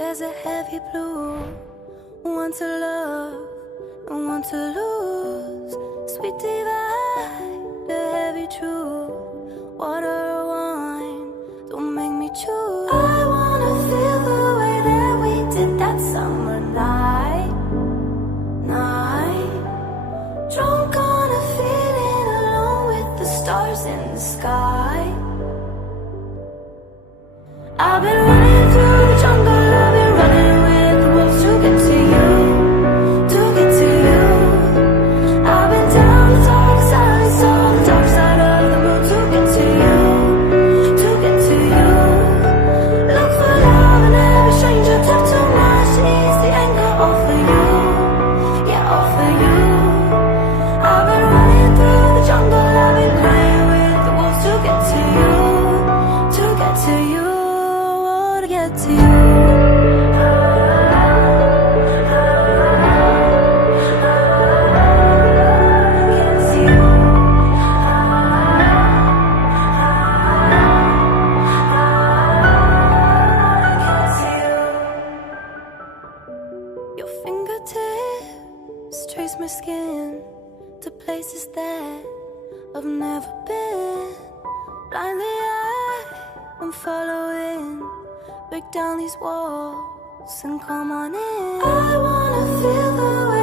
There's a heavy blue, one to love and one to lose. Sweet divide, the heavy truth. Water or wine, don't make me choose. I wanna feel the way that we did that summer night. Drunk on a feeling, alone with the stars in the sky. I've been running through the jungle, I've been running with the wolves to get to you, to get to you. I've been down the dark side, saw the dark side of the moon to get to you, to get to you. Look for love in every stranger, took too much to ease the anger, all for you, yeah, all for you. I've been running through the jungle, I've been crying with the wolves to get to you, to get to you. Get to you. Your fingertips trace my skin to places that I've never been. Blindly I'm following. Break down these walls and come on in. I wanna feel the way